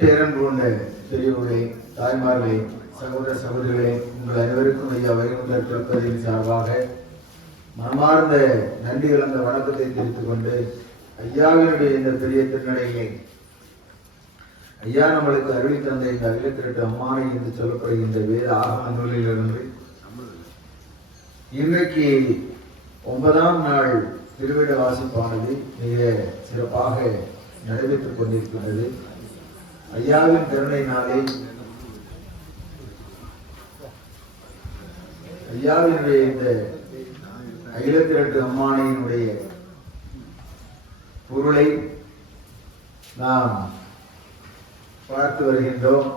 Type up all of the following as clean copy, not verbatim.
பேரன்பு கொண்ட பெரியவர்களே, தாய்மார்களே, சகோதர சகோதரிகளே, உங்கள் அனைவருக்கும் ஐயா வைகுண்டர் திருப்பதியின் சார்பாக மனமார்ந்த நன்றி கலந்த வணக்கத்தை தெரிவித்துக் கொண்டு, ஐயாவினுடைய இந்த பெரிய திருநடையிலே ஐயா நம்மளுக்கு அருளி தந்த இந்த அகிலத்திரட்டு அம்மானை என்று சொல்லப்படுகின்ற வேத ஆகம நூலிலிருந்து இன்றைக்கு 9ஆம் நாள் திருவிட வாசிப்பானது மிக சிறப்பாக நடைபெற்றுக் கொண்டிருக்கின்றது. ஐயாவின் கருணையினாலே ஐயாவினுடைய இந்த அகிலத்திரட்டு அம்மானையினுடைய பொருளை நாம் பார்த்து வருகின்றோம்.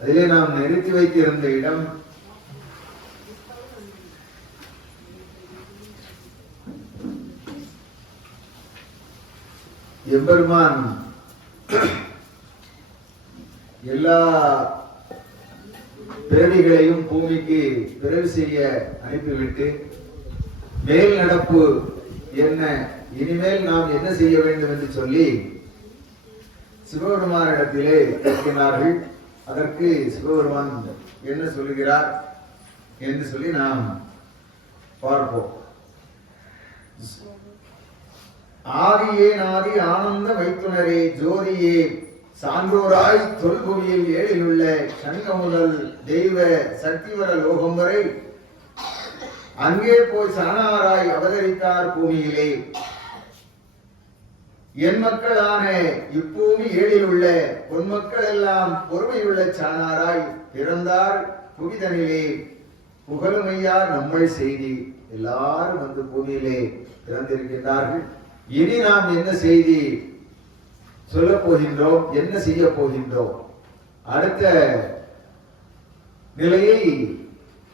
அதிலே நாம் நிறுத்தி வைத்திருந்த இடம் எம்பெருமான் எல்லா பிறவிகளையும் பூமிக்கு பிறவி செய்ய அனுப்பிவிட்டு மேல் நடப்பு என்ன, இனிமேல் நாம் என்ன செய்ய வேண்டும் என்று சொல்லி சிவபெருமானிடத்திலே கேட்கிறார்கள். அதற்கு சிவபெருமான் என்ன சொல்லுகிறார் என்று சொல்லி நாம் பார்ப்போம். ஆதியே நாதி ஆனந்த வைத்துணரே ஜோதியே சான்றோராய் தொல்புவியில் ஏழில் உள்ள சண்க முதல் தெய்வ சக்திவர லோகம் வரை அங்கே போய் சரணாராய் அவதரித்தார் பூமியிலே. என் மக்களான இப்பூமி ஏழில் உள்ள பொன்மக்கள் எல்லாம் பொறுமையுள்ள சாணாராய் பிறந்தார் புவிதனிலே. புகழுமையார் நம்மள் செய்தி. எல்லாரும் வந்து பூமியிலே பிறந்திருக்கின்றார்கள். இனி நாம் என்ன செய்தி சொல்ல போகின்றோம், என்ன செய்ய போகின்றோம், அடுத்த நிலையை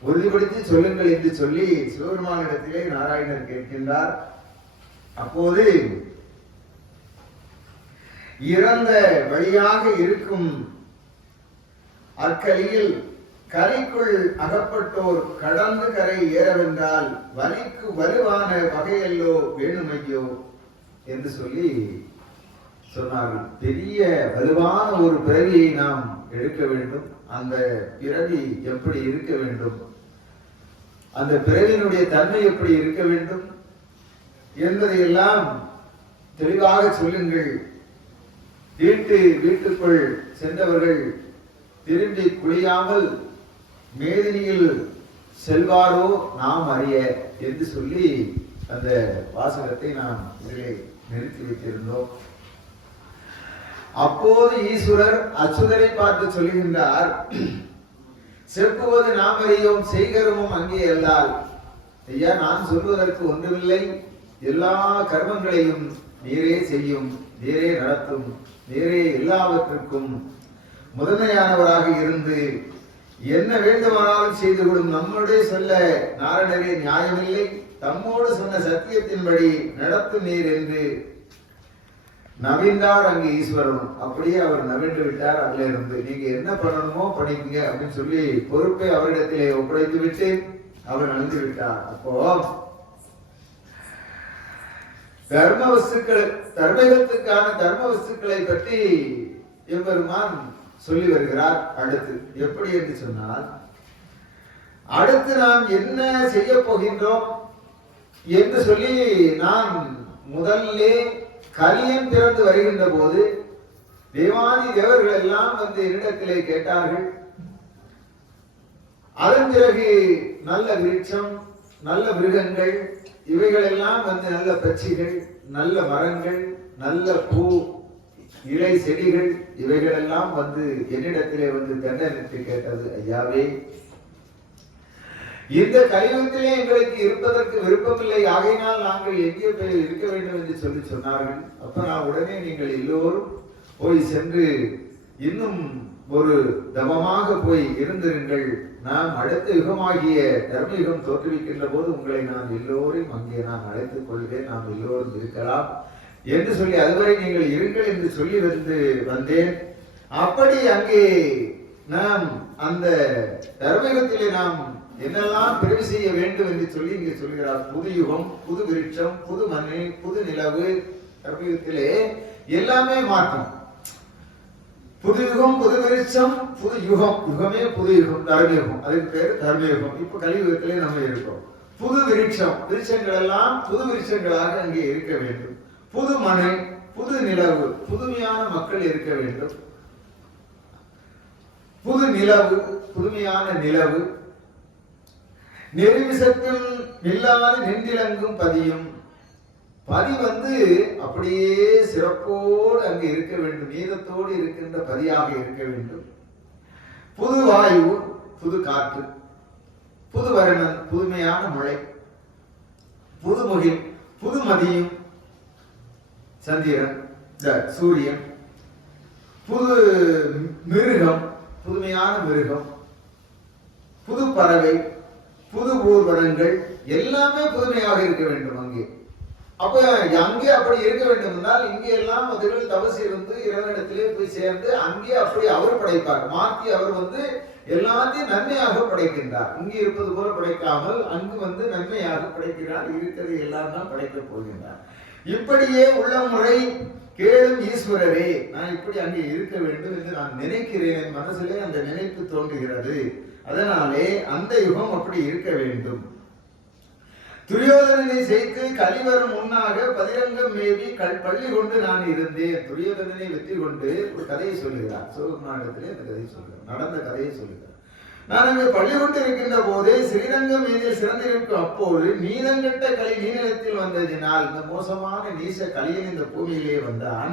உறுதிப்படுத்தி சொல்லுங்கள் என்று சொல்லி சிவபெருமானிடத்திலே நாராயணர் கேட்கின்றார். அப்போது இறந்த வழியாக இருக்கும் அக்கலியில் கரைக்குள் அகப்பட்டோர் கடந்து கரை ஏறவென்றால் வலிக்கு வலுவான வகையல்லோ வேணுமையோ என்று சொல்லி சொன்னார்கள். பெரிய வலுவான ஒரு பிறவியை நாம் எடுக்க வேண்டும். அந்த பிறவி எப்படி இருக்க வேண்டும், அந்த பிறவியினுடைய தன்மை எப்படி இருக்க வேண்டும் என்பதையெல்லாம் தெளிவாக சொல்லுங்கள். வீட்டுக்குள் சென்றவர்கள் திரும்பி குளியாமல் மேதினியில் செல்வாரோ நாம் அறிய என்று சொல்லி அந்த வாசகத்தை நாம் இதிலே நிறுத்தி வைத்திருந்தோம். அப்போது ஈஸ்வரர் அச்சுதரை பார்த்து சொல்லுகின்றார், செப்புவது நாம் அறியோம், செய்கருமும் அங்கே எல்லால். ஐயா, நான் சொல்வதற்கு ஒன்றுமில்லை. எல்லா கர்மங்களையும் நீரே செய்யும், நீரே நடத்தும், நீரே எல்லாவற்றுக்கும் முதன்மையானவராக இருந்து என்ன வேண்டுமானாலும் செய்து கொள்ளும். நம்முடைய சொல்ல நாரணரே நியாயமில்லை, தம்மோடு சொன்ன சத்தியத்தின்படி நடத்தும் நீர் என்று நவீன்றார் அங்கு ஈஸ்வரன். அப்படியே அவர் நவீன்று விட்டார். அதுல இருந்து நீங்க என்ன பண்ணணுமோ பண்ணிக்கங்க அப்படின்னு சொல்லி பொறுப்பை அவரிடத்திலே ஒப்படைத்து விட்டு அவர் நலிந்து விட்டார். அப்போ தர்ம வஸ்துக்கள், தர்மயுகத்துக்கான தர்ம வஸ்துக்களை பற்றி எம்பெருமான் சொல்லி வருகிறார். அடுத்து எப்படி என்று சொன்னால், அடுத்து நாம் என்ன செய்ய போகின்றோம் என்று சொல்லி நான் முதல்லே கலியன் பிறந்து வருகின்ற போது தேவாதி தேவர்கள் எல்லாம் வந்து என்னிடத்திலே கேட்டார்கள். அதன் பிறகு நல்ல விருட்சம், நல்ல மிருகங்கள், இவைகள் எல்லாம் வந்து நல்ல பட்சிகள், நல்ல மரங்கள், நல்ல பூ இலை செடிகள், இவைகள் எல்லாம் வந்து என்னிடத்திலே வந்து தண்டனை கேட்டது. ஐயாவே, இந்த கலியுகத்திலே எங்களுக்கு இருப்பதற்கு விருப்பமில்லை, ஆகையினால் நாங்கள் எங்கே போய் இருக்க வேண்டும் என்று சொல்லி சொன்னார்கள். அப்ப நான் உடனே நீங்கள் எல்லோரும் போய் சென்று இன்னும் ஒரு தவமாக போய் இருந்திருங்கள். நாம் அடுத்த யுகமாகிய தர்மயுகம் தோற்றுவிக்கின்ற போது உங்களை நான் எல்லோரையும் அங்கே நான் அழைத்துக் கொள்வேன், நாம் எல்லோரும் இருக்கலாம் என்று சொல்லி அதுவரை நீங்கள் இருங்கள் என்று சொல்லி வந்தேன். அப்படி அங்கே நாம் அந்த தர்மயுகத்திலே நாம் என்னெல்லாம் பிறவி செய்ய வேண்டும் என்று சொல்லி இங்கே சொல்கிறார். புது யுகம், புது விருட்சம், புது மண், புது நிலவு. தர்மயுகத்திலே எல்லாமே மாற்றம். புது யுகம், புது விருட்சம், புது யுகம். யுகமே புது யுகம், தர்மயுகம். அதுக்கு பேரு தர்மயுகம். இப்ப கலியுகத்திலே நம்ம இருக்கோம். புது விருட்சம், விருட்சங்கள் எல்லாம் புது விருட்சங்களாக அங்கே இருக்க வேண்டும். புது மனை, புது நிலவு, புதுமையான மக்கள் இருக்க வேண்டும். புது நிலவு, புதுமையான நிலவு. நெறிவிசத்தில் இல்லாத நெஞ்சிலங்கும் பதியும். பதி அப்படியே சிறப்போடு அங்கு இருக்க வேண்டும், நீதத்தோடு இருக்கின்ற பதியாக இருக்க வேண்டும். புது வாயு, புது காற்று, புது வருணன், புதுமையான மழை, புது முகில், புது மதியம், சந்திரன், சூரியன், புது மிருகம், புதுமையான மிருகம், புது பறவை, புது ஊர்வலங்கள், எல்லாமே புதுமையாக இருக்க வேண்டும் அங்கே. அப்ப அங்கே அப்படி இருக்க வேண்டும் என்றால் இங்கே எல்லாம் முதலில் தவசி இருந்து இறைவனிடத்திலே போய் சேர்ந்து அங்கே அப்படி அவர் படைப்பார். மாற்றி அவர் எல்லாத்தையும் நன்மையாக படைக்கின்றார். இங்கே இருப்பது போல படைக்காமல் அங்கு நன்மையாக படைக்கிறார். இருக்கிறது எல்லாம் தான் படைக்கப் போகின்றார். இப்படியே உள்ள முறை கேளும் ஈஸ்வரரே, நான் இப்படி அங்கே இருக்க வேண்டும் என்று நான் நினைக்கிறேன். என் மனசிலே அந்த நினைப்பு தோன்றுகிறது. அதனாலே அந்த யுகம் அப்படி இருக்க வேண்டும். துரியோதனனை செய்து கலிவரும் முன்னாக பதிரங்கம் மேவி பள்ளி கொண்டு நான் இருந்தேன். துரியோதனனை வெற்றி கொண்டு ஒரு கதையை சொல்லுகிறார். சிவபெருமானிடத்திலே அந்த கதையை சொல்லுகிறார், நடந்த கதையை சொல்லுகிறார். நான் அங்கே பள்ளி கொண்டு இருக்கின்ற போதே ஸ்ரீரங்கம் மீதில் சிறந்திருக்கும் அப்போது நீதங்கட்ட களி நீநிலத்தில் வந்ததினால் இந்த மோசமான நீச கலியன் இந்த பூமியிலே வந்தான்.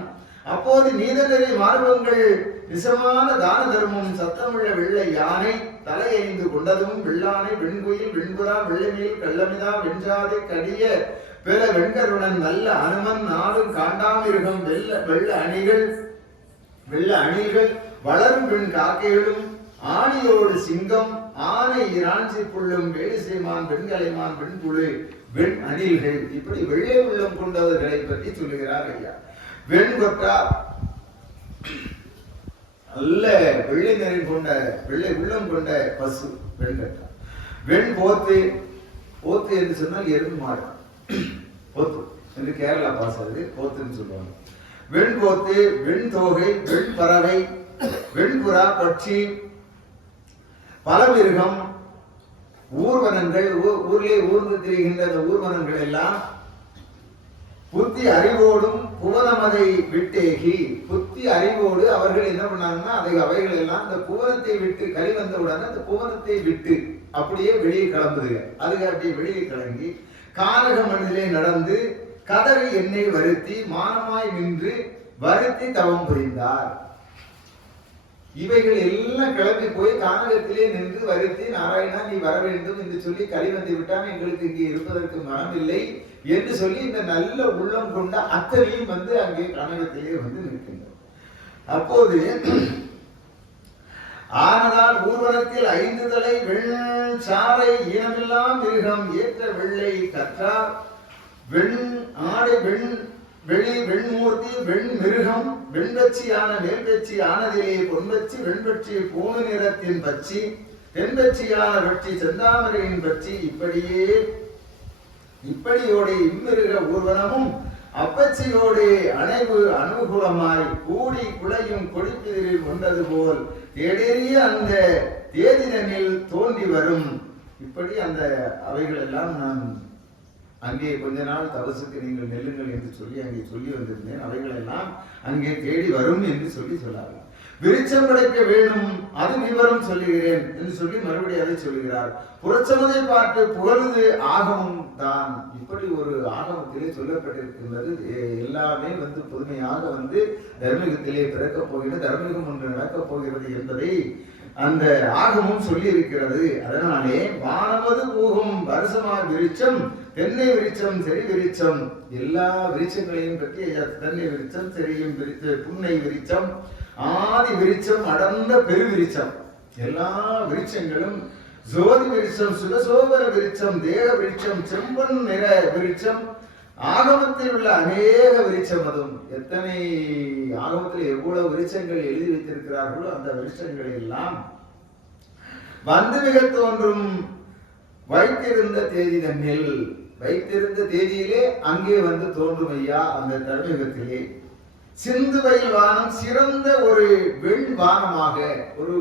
அப்போது நீதநெறி மார்பங்கள் நிசமான தான தர்மம் சத்தமுள்ள வெள்ளை யானை தலையறிந்து கொண்டதும் வெள்ளானை வெண்குயில் வெண்புறா வெள்ளமீல் கள்ளமிதா வெஞ்சாதை கடிய பிற வெண்கருணன் நல்ல அனுமன் நாடும் காண்டாமிருகம் வெள்ள அணிகள் வளரும் பெண் காக்கைகளும் ஆணியோடு சிங்கம் ஆனை இராஞ்சி புள்ளும் வேலிசைமான் வெண்கலைமான் வெண்புழு வெண் அணில்கள், இப்படி வெள்ளை உள்ளம் கொண்டவர்களை பற்றி சொல்லுகிறார் ஐயா. வெண்கொட்டா நல்ல வெள்ளை நிறம் கொண்ட வெள்ளை உள்ளம் கொண்ட பசு வெண்கட்டா. வெண் போத்து, போத்து என்று சொன்னால் எருது மாடு, போத்து என்று கேரளா பாசது போத்துன்னு சொல்லுவாங்க. வெண் போத்து, வெண் தோகை, வெண் பறவை, வெண்புறா பட்சி, பலமிருகம், ஊர்வனங்கள், ஊரிலே ஊர்ந்து திரிகின்ற அந்த ஊர்வனங்கள் எல்லாம் புத்தி அறிவோடும் புவனமதை விட்டேகி, புத்தி அறிவோடு அவர்கள் என்ன பண்ணாங்கன்னா அவைகள் எல்லாம் இந்த புவனத்தை விட்டு கலி வந்தவுடனே அந்த புவனத்தை விட்டு அப்படியே வெளியே கிளம்புதுங்க. அதுக்கு அப்படியே வெளியே கிளம்பி கானக மண்ணிலே நடந்து கதறி எண்ணெய் வருத்தி மானமாய் நின்று வருத்தி தவம் புரிந்தார். இவைகள் எல்லாம் கிளம்பி போய் கானகத்திலே நின்று வருத்தி, நாராயணா நீ வர வேண்டும் என்று சொல்லி கலி வந்து விட்டான், எங்களுக்கு இங்கே இருப்பதற்கு மனமில்லை என்று சொல்லி இந்த நல்ல உள்ளம் கொண்ட அத்தனையும் அங்கே கானகத்திலே நிற்கின்றனர். அப்போது ஆனதால் ஊர்வலத்தில் 5 தலை வெண் சாலை ஈனமெல்லாம் மிருகம் ஏற்ற வெள்ளை கற்றார் வெண் ஆடை வெளி வெண்மூர்த்தி வெண் மிருகம் வெண்பச்சியான மேல்பச்சி ஆனதிலே பொன்பச்சி வெண்பச்சி பூணு நிறத்தின் பச்சி தென்பச்சியான பட்சி செந்தாமரையின் பச்சி இப்படியோட இம்மிருக ஊர்வனமும் அப்பச்சியோடு அணைவு அனுகூலமாய் கூடி குளையும் கொடிப்பிதிரில் கொண்டது போல் தேடேறிய அந்த தேதினில் தோன்றி வரும். இப்படி அந்த அவைகள் எல்லாம் நான் அங்கே கொஞ்ச நாள் தவசுக்கு நீங்கள் நெல்லுங்கள் என்று சொல்லி அங்கே சொல்லி வந்திருந்தேன். அவைகள் எல்லாம் அங்கே தேடி வரும் என்று சொல்லார்கள். விருட்சம் படைக்க வேணும், அது விவரம் சொல்லுகிறேன் என்று சொல்லி மறுபடியும் அதை சொல்லுகிறார். புறச்சமதை பார்த்து புகழுது ஆகமும் தான். இப்படி ஒரு ஆகமத்திலே சொல்லப்பட்டிருக்கின்றது. எல்லாமே புதுமையாக தர்மயுகத்திலே பிறக்கப் போகிறது, தர்மயுகம் ஒன்று நடக்கப் போகிறது என்பதை அந்த ஆகமும் சொல்லி இருக்கிறது. அதனாலே வானவது பூகும் வருஷமா விருட்சம், தென்னை விருட்சம், செறி விருட்சம், எல்லா விருட்சங்களையும் பற்றி தென்னை விருட்சம், செரியும் புன்னை விருட்சம், ஆதி விருட்சம், அடர்ந்த பெரு விருட்சம், எல்லா விருட்சங்களும் ஜோதி விருட்சம், சுகசோபர விருட்சம், தேக விருட்சம், செம்பன் நிற விருட்சம், ஆகமத்தில் உள்ள அநேக விருட்சம். அதுவும் எத்தனை ஆகமத்தில் எவ்வளவு விருட்சங்கள் எழுதி வைத்திருக்கிறார்களோ அந்த விருட்சங்களை எல்லாம் மிக தோன்றும் வைத்திருந்த தேதி தன்னில் வைத்திருந்த தேதியிலே அங்கே தோன்றும் ஐயா அந்த தர்மயுகத்திலே. சிந்துவயல் வானம் சிறந்த ஒரு வெண் வானமாக, ஒரு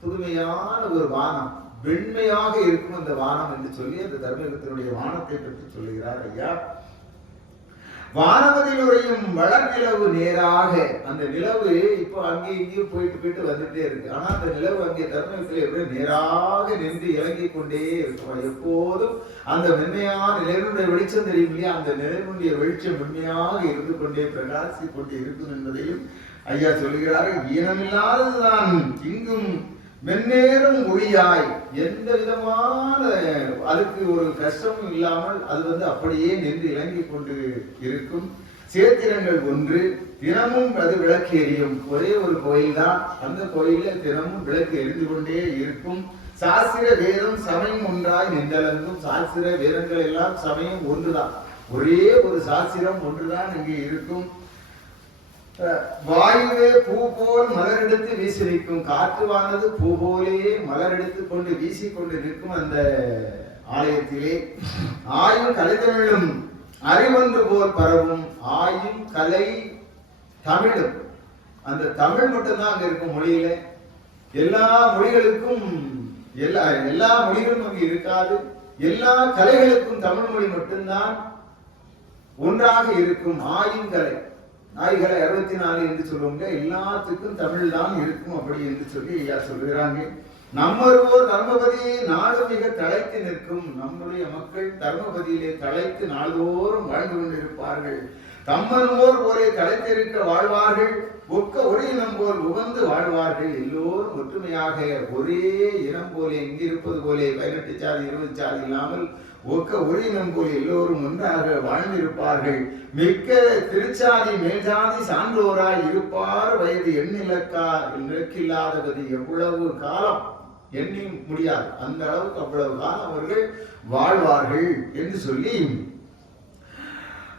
புதுமையான ஒரு வானம், வெண்மையாக இருக்கும் அந்த வானம் என்று சொல்லி அந்த தர்மயுகத்தினுடைய வானத்தை பற்றி சொல்லுகிறார் ஐயா. வானவதில் உரையும் வளர்நிலவு நேராக, அந்த நிலவு இப்போ அங்கேயும் இங்கேயும் போயிட்டு வந்துட்டே இருக்கு. ஆனா அந்த நிலவு அங்கே தர்மயுகத்தில் எப்படி நேராக நின்று இறங்கிக் கொண்டே இருக்கும். எப்போதும் அந்த மென்மையான நிலவினுடைய வெளிச்சம் தெரியும் இல்லையா, அந்த நிலவினுடைய வெளிச்சம் மென்மையாக இருந்து கொண்டே பிரகாசிக் கொண்டே இருக்கும் என்பதையும் ஐயா சொல்கிறார். ஈனமில்லாததுதான் இங்கும் மென்னேறும் ஒளியாய், எந்த விதமான அதுக்கு ஒரு கஷ்டமும் இல்லாமல் அது அப்படியே நின்று இறங்கிக் கொண்டு இருக்கும். சேத்திரங்கள் ஒன்று, தினமும் அது விளக்கு எரியும். ஒரே ஒரு கோயில் தான், அந்த கோயில தினமும் விளக்கு எரிந்து கொண்டே இருக்கும். சாஸ்திர வேதம் சமயம் ஒன்றாய் நின்றலங்கும். சாஸ்திர வேதங்கள் எல்லாம் சமயம் ஒன்றுதான், ஒரே ஒரு சாஸ்திரம் ஒன்றுதான் இங்கே இருக்கும். வாயுவே பூ போல் மலரெடுத்து வீசி நிற்கும். காற்றுவானது பூ போலே மலரெடுத்து கொண்டு வீசிக்கொண்டு நிற்கும் அந்த ஆலயத்திலே. ஆயும் கலைத்தமிழும் அறிவொன்று போல் பரவும். ஆயும் கலை தமிழும், அந்த தமிழ் மட்டும்தான் அங்க இருக்கும் மொழியில. எல்லா மொழிகளுக்கும் எல்லா மொழிகளும் அங்கு இருக்காது. எல்லா கலைகளுக்கும் தமிழ் மொழி மட்டும்தான் ஒன்றாக இருக்கும். ஆயும் கலை, நாய்களை 64 என்று சொல்லுவாங்க, எல்லாத்துக்கும் தமிழ் தான் இருக்கும் அப்படி என்று சொல்லி ஐயா சொல்லுகிறாங்க. நம்மொருவோர் தர்மபதியை நாடு மிக தழைத்து நிற்கும். நம்முடைய மக்கள் தர்மபதியிலே தழைத்து நாள்தோறும் வாழ்ந்து கொண்டிருப்பார்கள். தம்மனோர் போலே தழைத்திருக்க வாழ்வார்கள். ஒக்க ஒரு இனம் போல் உகந்து வாழ்வார்கள். எல்லோரும் ஒற்றுமையாக ஒரே இனம் போலே, இங்கு இருப்பது போலே 18 சாதி 20 சாதி இல்லாமல் ஒக்க ஒரு இனம் போல் எல்லோரும் ஒன்றாக வாழ்ந்திருப்பார்கள். மிக்க திருச்சாதி மேல்சாதி சான்றோராய் இருப்பார். வயது எண்ணிலக்கில்லாதபதி, எவ்வளவு காலம் எண்ணி முடியாது, அந்த அளவுக்கு அவ்வளவு காலம் அவர்கள் வாழ்வார்கள் என்று சொல்லி,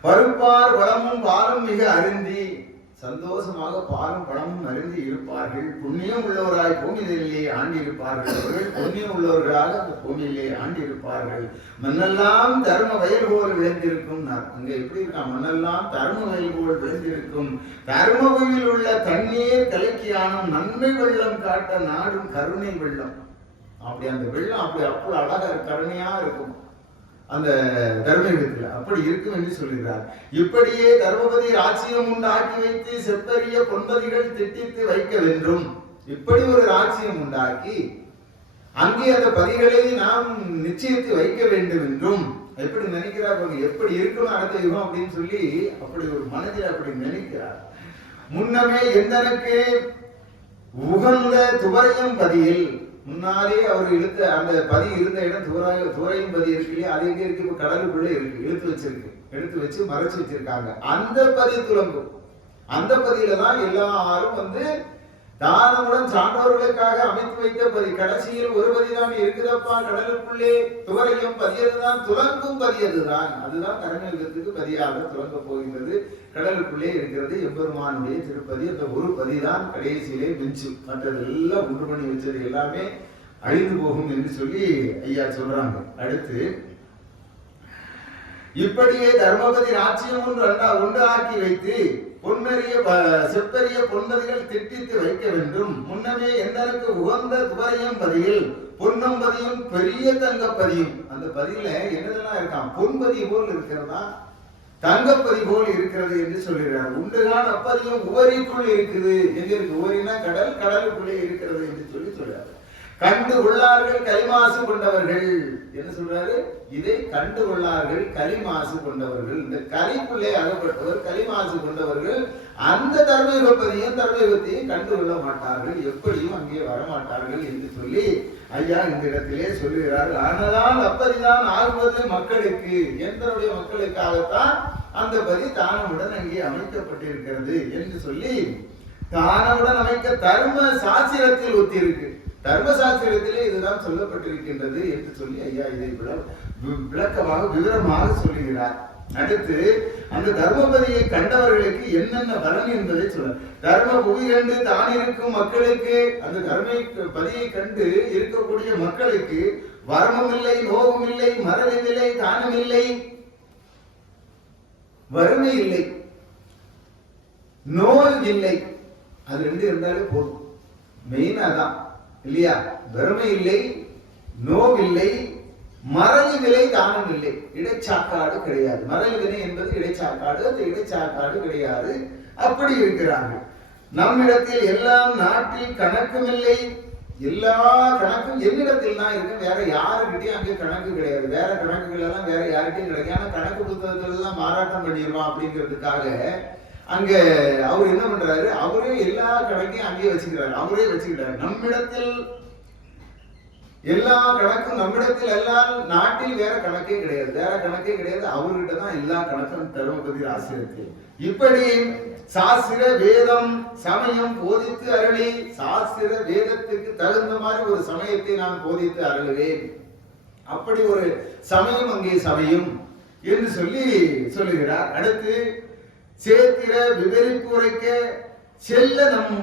பருப்பார் வளமும் பாலும் மிக அருந்தி, சந்தோஷமாக பாலும் பழமும் அருந்தி இருப்பார்கள். புண்ணியம் உள்ளவராய் பூமியிலே ஆண்டிருப்பார்கள். அவர்கள் புண்ணியம் உள்ளவர்களாக அந்த பூமியிலே ஆண்டிருப்பார்கள். மண்ணெல்லாம் தர்ம வயல் போல் விளைந்திருக்கும். அங்க எப்படி இருக்கா, மண்ணெல்லாம் தர்ம வயல் போல் விளைந்திருக்கும். தர்மபுரியில் உள்ள தண்ணீர் கலக்கியானும் நன்மை வெள்ளம் காட்ட நாடும் கருணை வெள்ளம். அப்படி அந்த வெள்ளம் அப்படி அவ்வளவு அழகா கருணையா இருக்கும் அந்த தர்மயுகத்தில், அப்படி இருக்கும் என்று சொல்கிறார். இப்படியே தர்மபதி ராஜ்யம் உண்டாக்கி வைத்து செப்பரிய பொன்பதிகள் திட்டித்து வைக்க வேண்டும். இப்படி ஒரு ராஜ்யம் உண்டாக்கி அங்கே அந்த பதிகளை நாம் நிச்சயித்து வைக்க வேண்டும் என்றும் எப்படி நினைக்கிறார், எப்படி இருக்கணும் அடுத்த யுகம் அப்படின்னு சொல்லி அப்படி ஒரு மனதில் அப்படி நினைக்கிறார். முன்னமே எந்தனுக்கு உகந்த துவரையும் பதியில், முன்னாலே அவர் இழுத்த அந்த பதி இருந்த இடம் துவரையும் பதி இருக்கு இல்லையா, அது எங்க இருக்கு, இப்ப கடலுக்குள்ளே இருக்கு, எடுத்து வச்சு மறைச்சு வச்சிருக்காங்க. அந்த பதி துலங்கும். அந்த பதியில தான் எல்லாரும் தானமுடன் சான்றோர்களுக்காக அமைத்து வைத்த பதி. கடைசியில் ஒரு பதிதான் இருக்குதப்பா கடலுக்குள்ளே, துவரையும் பதியதுதான், துலங்கும் பதியதுதான். அதுதான் கர்மயுகத்துக்கு பதியாக துலங்க போகின்றது. கடலுக்குள்ளே இருக்கிறது எம்பெருமானுடைய திருப்பதி. அந்த ஒரு பதிதான் கடைசியிலே மிஞ்சு. மற்றதெல்லாம் ஒன்று பண்ணி வச்சது எல்லாமே அழிந்து போகும் என்று சொல்லி ஐயா சொல்றாங்க. அடுத்து, இப்படியே தர்மபதி ராஜ்யம் ஒன்று ஆக்கி வைத்து செப்பரிய பொன்பதிகள் திட்டித்து வைக்க வேண்டும். முன்னமே எந்தனுக்கு உகந்த துவரையும் பதியில் பொன்னம் பதியும் பெரிய தங்கப்பதியும். அந்த பதியில என்னதெல்லாம் இருக்கான், பொன்பதி போல் இருக்கிறதா, தங்கப்பதி போல் இருக்கிறது என்று சொல்கிறார். உண்டுதான் அப்பதியும் உவரிக்குள் இருக்குது. எங்க இருக்கு, உவரினா கடல், கடலுக்குள்ளே இருக்கிறது என்று சொல்லி சொல்றாரு. கண்டு உள்ளார்கள் களிமாசு கொண்டவர்கள். என்ன சொல்றாரு, இதை கண்டு உள்ளார்கள் களிமாசு கொண்டவர்கள். இந்த கலிக்குள்ளே அகப்பட்டவர் களிமாசு கொண்டவர்கள் அந்த தர்மயுகத்தையும் கண்டு கொள்ள மாட்டார்கள், எப்படியும் அங்கே வரமாட்டார்கள் என்று சொல்லி ஐயா இந்த இடத்திலே சொல்லுகிறார்கள். ஆனதால் அப்பதிதான் ஆகுவது மக்களுக்கு, எந்தனுடைய மக்களுக்காகத்தான் அந்த பதி தானமுடன் அங்கே அமைக்கப்பட்டிருக்கிறது என்று சொல்லி, தானமுடன் அமைக்க தர்ம சாஸ்திரத்தில் ஒத்திருக்கு. தர்மசாஸ்திரத்திலே இதுதான் சொல்லப்பட்டிருக்கின்றது என்று சொல்லி ஐயா இதை விளக்கமாக விவரமாக சொல்லுகிறார். அடுத்து, அந்த தர்மபதியை கண்டவர்களுக்கு என்னென்ன பலன் என்பதை சொல்ல. தர்ம புவி கண்டு தான் இருக்கும் மக்களுக்கு, அந்த தர்மபதியை கண்டு இருக்கக்கூடிய மக்களுக்கு வரமும் இல்லை, நோவும் இல்லை, மரணம் இல்லை, தானம் இல்லை, வறுமை இல்லை. நோய் இல்லை. அது ரெண்டு இருந்தாலே போதும். மெயின் அதான் இல்லையா? வறுமை இல்லை, நோவில்லை, மறதி விலை தானம் இல்லை, இடைச்சாக்காடு கிடையாது. மறதி வினை என்பது இடைச்சாக்காடு, அந்த இடைச்சாக்காடு கிடையாது. அப்படி இருக்கிறார்கள். நம்மிடத்தில் எல்லாம் நாட்டில் கணக்கும் இல்லை, எல்லா கணக்கும் என்னிடத்தில் தான் இருக்கு, வேற யாருக்கிட்டையும் அங்கே கணக்கு கிடையாது. வேற கணக்குகள் எல்லாம் வேற யாருக்கிட்டையும் கிடையாது. ஆனா கணக்கு புத்தகத்துல எல்லாம் மாறாட்டம் பண்ணிடுவான் அப்படிங்கிறதுக்காக அங்க அவர் என்ன பண்றாரு, அவரே எல்லா கணக்கையும் அங்கேயே வச்சுக்கிறாரு, அவரே வச்சுக்கிறாரு. நம்மிடத்தில் எல்லா கணக்கும், நம்மிடத்தில் எல்லாம் நாட்டில் வேற கணக்கே கிடையாது, வேற கணக்கே கிடையாது. அவர்கிட்ட தான் எல்லா கணக்கும் தர்மபதி ஆசிரியருக்கு. இப்படி சாஸ்திர வேதம் சமயம் போதித்து அருளி, சாஸ்திர வேதத்துக்கு தகுந்த மாதிரி ஒரு சமயத்தை நான் போதித்து அருளுவேன். அப்படி ஒரு சமயம் அங்கே சமயம் என்று சொல்லி சொல்லுகிறார். அடுத்து சேத்திர விவரிப்பு உரைக்க செல்ல நம்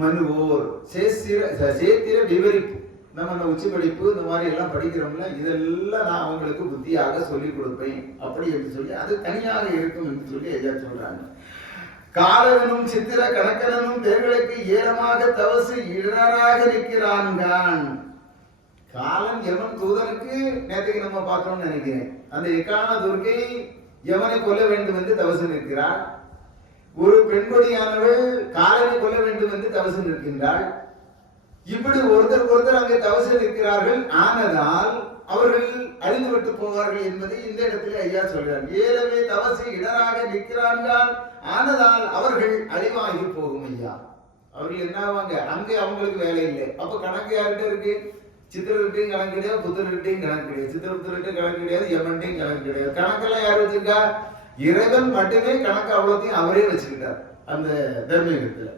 மனுவோர். சேத்திர விவரிப்பு, நம்ம அந்த உச்சி படிப்பு இந்த மாதிரி எல்லாம் படிக்கிறோம்ல, இதெல்லாம் நான் அவங்களுக்கு புத்தியாக சொல்லிக் கொடுப்பேன் அப்படி என்று சொல்லி அது தனியாக இருக்கும் என்று சொல்லி ஐயா சொல்றாங்க. காலனும் சித்திர கணக்கனும் பெண்களுக்கு ஏலமாக தவசு இடராக நிற்கிறான். காலன் யமன் தூதனுக்கு நேற்றுக்கு நம்ம பார்த்தோம்னு நினைக்கிறேன். அந்த எக்கான துர்க்கை யமனை கொல்ல வேண்டும் என்று தவசு நிற்கிறார். ஒரு பெண்கொடியானவள் காலனை கொல்ல வேண்டும் என்று தவசு நிற்கின்றாள். இப்படி ஒருத்தர் அங்கே தவசு நிற்கிறார்கள். ஆனதால் அவர்கள் அழிந்து விட்டு போவார்கள் என்பதை இந்த இடத்துல ஐயா சொல்றார். ஏலவே தவசு இடராக நிற்கிறார்கள், ஆனதால் அவர்கள் அழிவாகி போகும் ஐயா. அவர்கள் என்ன ஆவாங்க, அங்கே அவங்களுக்கு வேலை இல்லை. அப்ப கணக்கு யார்கிட்ட இருக்கு? சித்திரர்கிட்டையும் கணக்கு கிடையாது, புத்தர்கிட்டையும் கணக்கு கிடையாது, சித்திரபுத்தர்கிட்ட கணக்கு கிடையாது, யமன்டையும் கணக்கு கிடையாது. கணக்கெல்லாம் யார் வச்சிருக்கா? இறைவன் மட்டுமே கணக்கு அவ்வளோத்தையும் அவரே வச்சுக்கிட்டார் அந்த தர்மயுகத்துல.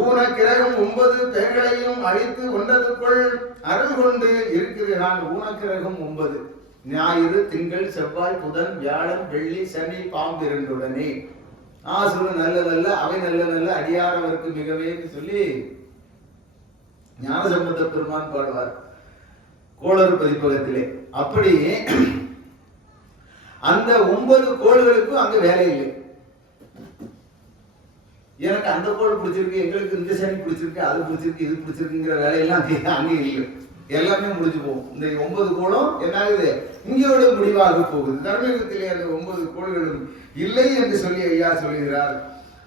ஊன கிரகம் 9 பெண்களையும் அழித்து ஒன்றதுக்குள் அருள் கொண்டு இருக்கிறான். ஊனக்கிரகம் 9, ஞாயிறு, திங்கள், செவ்வாய், புதன், வியாழன், வெள்ளி, சனி, பாம்பு 2 ஆசுரு நல்லதல்ல, அவை நல்ல அடியாரவருக்கு மிகவே சொல்லி ஞானசம்பந்த பெருமான் பாடுவார் கோளறு பதிப்பகத்திலே. அப்படி அந்த 9 கோள்களுக்கும் அங்க வேலை இல்லை. எனக்கு அந்த கோள் பிடிச்சிருக்கு, எங்களுக்கு இந்த சனி பிடிச்சிருக்கு, அது பிடிச்சிருக்கு, இது பிடிச்சிருக்குங்கிற வேலையெல்லாம் அங்கே இல்லை. எல்லாமே முடிஞ்சு போகும். இந்த 9 கோளும் என்ன ஆகுது, இங்கேயோட முடிவாக போகுது. தர்மயுகத்திலே அந்த 9 கோள்களும் இல்லை என்று சொல்லி ஐயா சொல்லுகிறார்.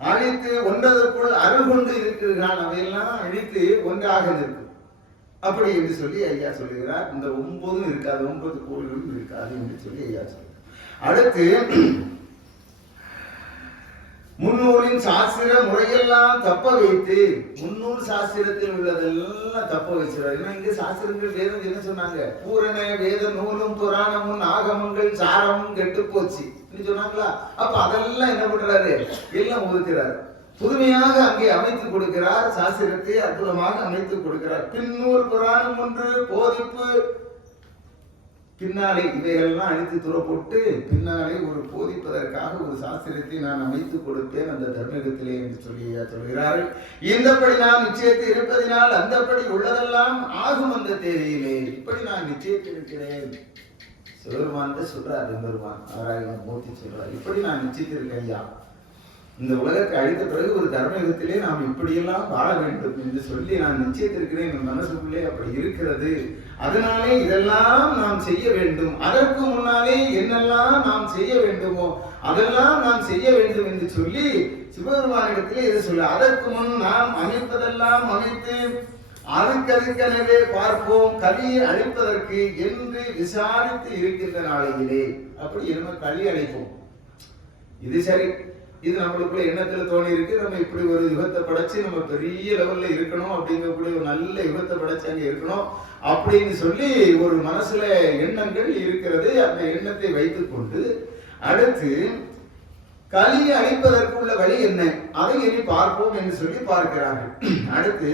அழித்து ஒன்றதற்குள் அருள் கொண்டு இருக்கிறான், அவையெல்லாம் அழித்து ஒன்றாக நிற்கும் அப்படி என்று சொல்லி ஐயா சொல்லுகிறார். இந்த 9 இருக்காது, 9 கோள்களும் இருக்காது என்று சொல்லி ஐயா சொல்லுகிறார். அடுத்து முன்னூலின் சாஸ்திர முறையெல்லாம் தப்ப வைத்து, முன்னூல் சாஸ்திரத்தில் உள்ளதெல்லாம் தப்ப வச்சிருக்காரு. ஏன்னா இங்க சாஸ்திரங்கள் வேதம் என்ன சொன்னாங்க, பூரண வேத நூலும் புராணமும் ஆகமங்கள் சாரமும் கெட்டு போச்சு சொன்னாங்களா. அப்ப அதெல்லாம் என்ன பண்றாரு, எல்லாம் ஒதுக்கிறார். புதுமையாக அங்கே அமைத்து கொடுக்கிறார். சாஸ்திரத்தை அற்புதமாக அமைத்து கொடுக்கிறார். பின்னூல் புராணம் ஒன்று போதிப்பு, பின்னாலே இவைகள்லாம் அழித்து துற போட்டு பின்னாலே ஒரு போதிப்பதற்காக ஒரு சாஸ்திரத்தை நான் அமைத்து கொடுப்பேன் அந்த தர்மயுகத்திலே என்று சொல்லி சொல்கிறார்கள். இந்தப்படி நான் நிச்சயத்தை இருப்பதினால் அந்தப்படி உள்ளதெல்லாம் ஆகும் அந்த தேவையிலே. இப்படி நான் நிச்சயத்தை இருக்கிறேன். சிவபெருமான் சொல்றார், பெருமான் ஆராய்ச்சி மூர்த்தி சொல்றார், இப்படி நான் நிச்சயித்திருக்கேன் ஐயா. இந்த உலகத்தை அழித்த பிறகு ஒரு தர்மயுகத்திலே நாம் இப்படியெல்லாம் வாழ வேண்டும் என்று சொல்லி நான் நிச்சயத்திருக்கிறேன். என் மனசுக்குள்ளே அப்படி இருக்கிறது. அதனாலே இதெல்லாம் நாம் செய்ய வேண்டும். அதற்கு முன்னாலே என்னெல்லாம் நாம் செய்ய வேண்டுமோ அதெல்லாம் நாம் செய்ய வேண்டும் என்று சொல்லி சிவபெருமானிடத்திலே இதை சொல்ல, அதற்கு முன் நாம் அமைப்பதெல்லாம் அமைத்து அதுக்கெனவே பார்ப்போம், கலியை அழிப்பதற்கு என்று விசாரித்து இருக்கின்ற நாளையிலே. அப்படி என்ன கலி அழைப்போம், இது சரி, இது நம்மளுக்குள்ள எண்ணத்துல தோணி இருக்கு, நம்ம இப்படி ஒரு யுகத்தை படைச்சு நம்ம பெரிய லெவல்ல இருக்கணும், அப்படிங்கக்கூடிய ஒரு நல்ல யுகத்தை படைச்சு அங்க இருக்கணும் அப்படின்னு சொல்லி ஒரு மனசுல எண்ணங்கள் இருக்கிறது. அந்த எண்ணத்தை வைத்துக் கொண்டு அடுத்து கலியை அழிப்பதற்கு உள்ள வழி என்ன, அதை இனி பார்ப்போம் என்று சொல்லி பார்க்கிறார்கள். அடுத்து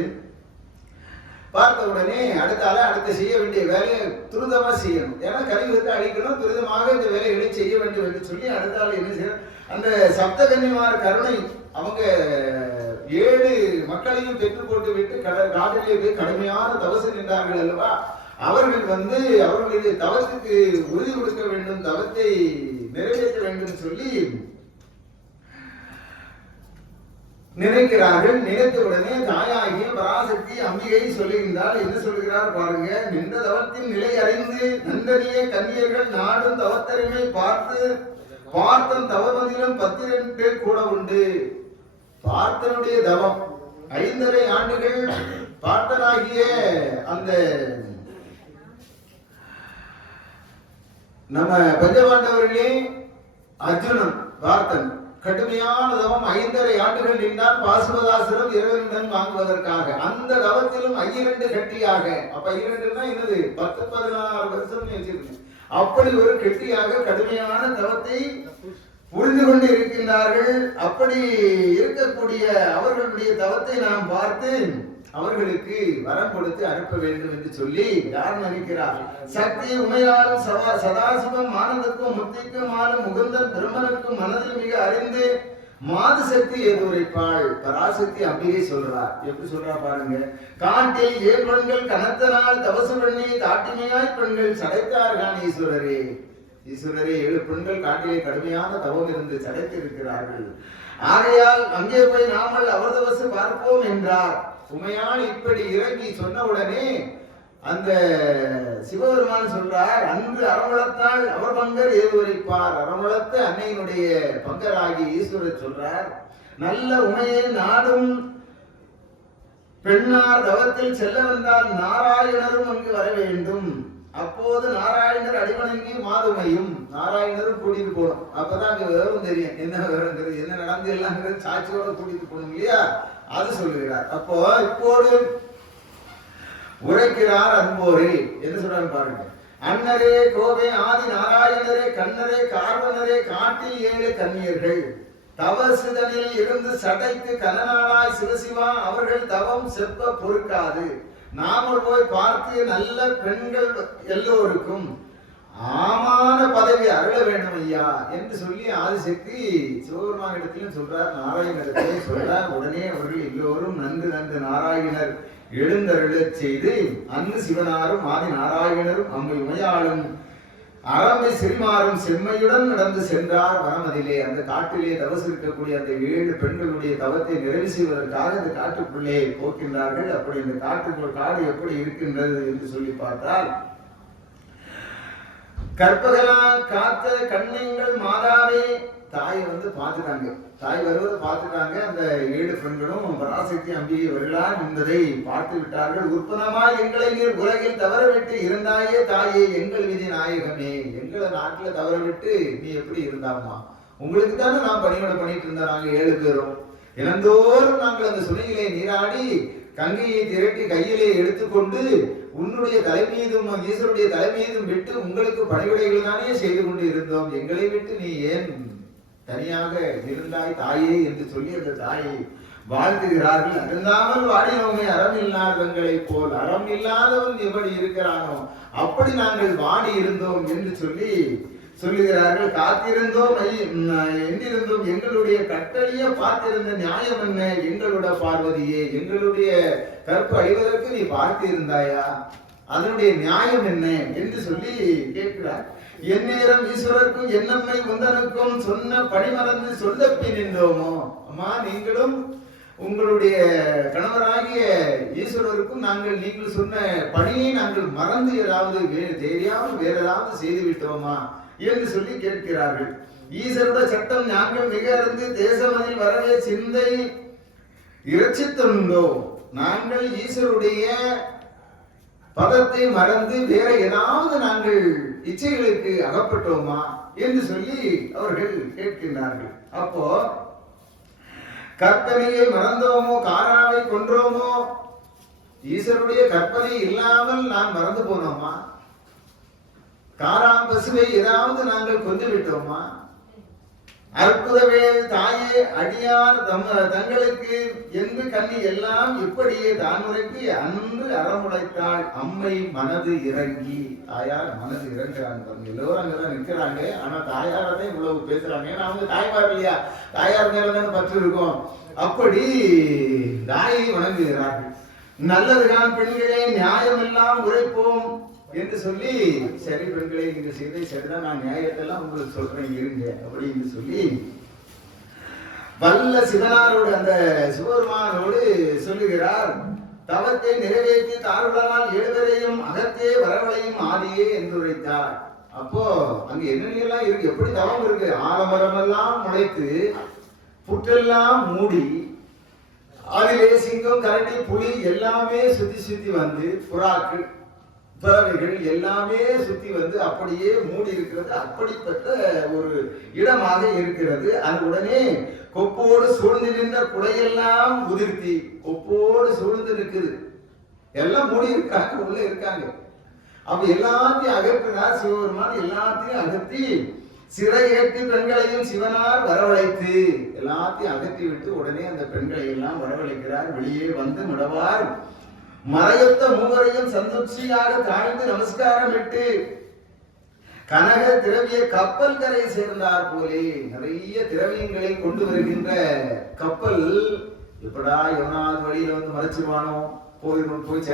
பார்த்த உடனே அடுத்த செய்ய வேண்டிய வேலையை துரிதமா செய்யணும். ஏன்னா கலியுகத்தை அழிக்கணும், துரிதமாக இந்த வேலைகளை செய்ய வேண்டும் என்று சொல்லி அடுத்தால என்ன செய்யணும், அந்த சப்தகன்னிமார் கருணை, அவங்க 7 மக்களையும் பெற்று போட்டு விட்டு காட்டிலே போய் கடுமையான தவசு நின்றார்கள் அல்லவா. அவர்கள் அவர்களுடைய தவத்துக்கு உறுதி கொடுக்க வேண்டும், தவத்தை நிறைவேற்ற வேண்டும் சொல்லி நினைக்கிறார்கள். நினைத்த உடனே தாயாகிய பராசக்தி அம்பிகை சொல்லுகின்றால், என்ன சொல்லுகிறார் பாருங்க. நின்ற தவத்தின் நிலை அறிந்து நந்தனிய கன்னியர்கள் நாடும் தவத்தரிமை பார்த்து பார்த்தன் தவமதிலும் 12 கூட உண்டு. பார்த்தனுடைய தவம் 5.5 ஆண்டுகள் பார்த்தனாகிய அந்த நம்ம பஞ்சபாண்டவர்களே அர்ஜுனன் பார்த்தன் கடுமையான தவம் 5.5 ஆண்டுகள் நின்றான் பாசுபதாசுரம் இறைவனிடம் வாங்குவதற்காக. அந்த தவத்திலும் 2 கட்டியாக, அப்ப 2ன்னா என்னது 10-16 வருஷம் வச்சிருக்கேன். அப்படி ஒரு கெட்டியாக கடுமையான தவத்தை புரிந்து கொண்டு இருக்கின்றார்கள். அப்படி இருக்கக்கூடிய அவர்களுடைய தவத்தை நாம் பார்த்து அவர்களுக்கு வரம் கொடுத்து அனுப்ப வேண்டும் என்று சொல்லி யார் நினைக்கிறார்? சக்தி உமையாலும் சதாசிவம் ஆனந்தக்கும் முத்திக்கும் ஆளும் முகுந்தன் பிரம்மனுக்கும் மனதில் மிக அறிந்து மாது சக்தி ஏதுரைப்பாள். பராசக்தி அம்பிகை சொல்றார். எப்படி சொல்றா பாருங்க. காட்டில் 7 பெண்கள் கனத்த நாள் தவசு பண்ணி காட்டிமையாய் பெண்கள் சடைத்தார்கான் ஈஸ்வரரே. ஈஸ்வரரே 7 பெண்கள் காட்டிலே கடுமையான தவம் இருந்து சடைத்து இருக்கிறார்கள். ஆகையால் அங்கே போய் நாமல் அவர் தவசு பார்ப்போம் என்றார். உமையால் இப்படி இறங்கி சொன்ன உடனே அந்த சிவபெருமான் சொல்றார், அன்று அறமுளத்தால் அவர் பங்கர் ஏதுரைப்பார். அறமுளத்த அன்னையினுடைய பங்கராகி ஈஸ்வரர் சொல்றார், நல்ல உமையை நாடும் பெண்ணார் தவத்தில் செல்ல வந்தால் நாராயணரும் அங்கு வர வேண்டும். அப்போது நாராயணர் அடிவணங்கி மாதுமையும் நாராயணரும் கூட்டிட்டு போகணும். அப்பதான் அங்க விவரம் தெரியும், என்ன விவரம், என்ன நடந்து எல்லாம் சாட்சியோட கூட்டிட்டு போகணும் இல்லையா, அது சொல்லுகிறார். அப்போ இப்போது உரைக்கிறார் அன்போரே. என்ன சொல்றாங்க பாருங்க. அன்னரே கோவே ஆதி நாராயணரே கண்ணரே கார்வனரே காட்டில் 7 கன்னியர்கள் தவசுதனில் இருந்து சடைத்து கனநாளாய் சிவசிவா அவர்கள் தவம் செப்ப பொறுக்காது. நாம போய் பார்த்து நல்ல பெண்கள் எல்லோருக்கும் ஆமான பதவி அருள வேண்டும் ஐயா என்று சொல்லி ஆதிசக்தி சிவபெருமான் இடத்திலும் சொல்றார், நாராயணத்திலே சொல்றார். உடனே அவர்கள் எல்லோரும் நன்று நன்று நாராயணர் எழுந்தருளச் செய்து அன்னு சிவனாரும் ஆதி நாராயணரும் அம்மை உமையாளும் அறமை சிறிமாறும் செம்மையுடன் நடந்து சென்றார் வனமதிலே. அந்த காட்டிலே தவசு இருக்கக்கூடிய அந்த 7 பெண்களுடைய தவத்தை நிறைவு செய்வதற்காக இந்த காட்டுக்குள்ளே போக்கின்றார்கள். அப்படி இந்த காடு எப்படி இருக்கின்றது என்று சொல்லி பார்த்தால், கற்பகலா காத்த கண்ணிங்கள் மாதாவே தாய் பார்த்துட்டாங்க. தாய் வருவதை பார்த்துட்டாங்க. அந்த 7 பெண்களும் பராசக்தி அம்பிகை வருகிறார் என்பதை பார்த்து விட்டார்கள். உற்பனமாய் எங்களை நீர் உலகில் தவற விட்டு இருந்தாயே தாயே எங்கள் விதி நாயகமே. எங்களை நாட்டுல தவற விட்டு நீ எப்படி இருந்தாமா? உங்களுக்கு தானே நான் பணியோட பண்ணிட்டு இருந்தோம். நாங்க 7 பேரும் இளந்தோறும் நாங்கள் அந்த சுனையிலே நீராடி கங்கையை திரட்டி கையிலே எடுத்துக்கொண்டு உன்னுடைய தலைமீதும் ஈஸ்வருடைய தலைமீதும் விட்டு உங்களுக்கு பணிவிடைகள் தானே செய்து கொண்டு இருந்தோம். எங்களை விட்டு நீ ஏன் தனியாக இருந்தாய் தாயே என்று சொல்லி அந்த தாயை வாழ்த்துகிறார்கள். இருந்தாமல் வாடினவங்க அறம் இல்லாதவங்களை போல், அறம் இல்லாதவன் எப்படி இருக்கிறானோ அப்படி நாங்கள் வாடி இருந்தோம் என்று சொல்லி சொல்லுகிறார்கள். காத்திருந்தோம் எங்கிருந்தோம் எங்களுடைய கட்டளைய பார்த்திருந்த நியாயம் என்ன? எங்களுடைய பார்வதியே, எங்களுடைய கற்பு அழிவதற்கு நீ பார்த்து இருந்தாயா? அதனுடைய நியாயம் என்ன என்று சொல்லி கேட்கிறார். எந்நேரம் ஈஸ்வரருக்கும் என்னம்மை உந்தனுக்கும் சொன்ன பணிமறந்து சொல்லப்பி நின்றோமோ. அம்மா, நீங்களும் உங்களுடைய கணவராகிய ஈஸ்வரருக்கும் நீங்கள் சொன்ன பணியை நாங்கள் மறந்து ஏதாவது தெரியாமல் வேற ஏதாவது செய்து விட்டோமா என்று சொல்லி கேட்கிறார்கள். ஈஸ்வருடைய சட்டம் நாங்கள் மிக அறிந்து தேசமதில் வரவே சிந்தை இறைச்சித்துண்டோ. நாங்கள் ஈஸ்வருடைய பதத்தை மறந்து வேற ஏதாவது நாங்கள் இச்சைகளுக்கு அகப்பட்டோமா என்று சொல்லி அவர்கள் கேட்கின்றார்கள். அப்போ கற்பனையை மறந்தோமோ, காராவை கொன்றோமோ, ஈஸ்வருடைய கற்பனை இல்லாமல் நான் மறந்து போனோமா? காராம் பசுவை ஏதாவது நாங்கள் கொண்டு விட்டோமா? அற்புதவே தாயே அடியார் தங்களுக்கு என்று கண்ணி எல்லாம் இப்படியே தான் உரைக்கு அன்று அறமுடைத்தாள் அம்மை மனது இறங்கி. தாயார் மனது இறங்குறாங்க. எல்லோரும் அங்கதான் நிற்கிறாங்க. ஆனா தாயாரதே இவ்வளவு பேசுறாங்க. ஏன்னா அவங்க தாய்மார் இல்லையா, தாயார் மேலதான் பற்று இருக்கும். அப்படி தாயை வணங்குகிறார்கள். நல்லதுதான் பெண்களே, நியாயம் எல்லாம் உரைப்போம் என்று சொல்லி, சரி பெண்களை நீங்க செய்தே சரிதான், நான் நியாயத்தெல்லாம் உங்களுக்கு சொல்றேன் இருங்க அப்படின்னு சொல்லி வல்ல சிவனாரோடு அந்த சிவபெருமானோடு சொல்லுகிறார், தவத்தை நிறைவேற்றி தாருளானால் ஏழுவரையும் அகத்தே வரவழையும் ஆதியே என்று உரைத்தார். அப்போ அங்க என்னெல்லாம் இருக்கு, எப்படி தவம் இருக்கு? ஆலமரம் எல்லாம் முளைத்து புற்றெல்லாம் மூடி அதிலே சிங்கம் கரடி புலி எல்லாமே சுத்தி வந்து புறாக்கள் பறவைகள் எல்லாமே சுத்தி வந்து அப்படியே மூடி இருக்கிறது. அப்படிப்பட்ட ஒரு இடமாக இருக்கிறது. அது உடனே கொப்போடு சூழ்ந்து நின்ற குடையெல்லாம் உதிர்த்தி கொப்போடு சூழ்ந்து நிற்குது. எல்லாம் மூடி இருக்காங்க, உள்ள இருக்காங்க. அப்ப எல்லாத்தையும் அகற்றினார் சிவபெருமான். எல்லாத்தையும் அகற்றி சிறை ஏற்றி பெண்களையும் சிவனார் வரவழைத்து எல்லாத்தையும் அகற்றி விட்டு உடனே அந்த பெண்களை எல்லாம் வரவழைக்கிறார். வெளியே வந்து முடவார் மறையொத்த மூவரையும் சந்துச்சியாக தாழ்ந்து நமஸ்காரம் விட்டு கனக திரவிய கப்பல் கரை சேர்ந்தார் போலே நிறைய திரவியங்களை கொண்டு வருகின்ற கப்பல் எப்படா எவனாவது வழியில வந்து மறைச்சிருவானோ போய்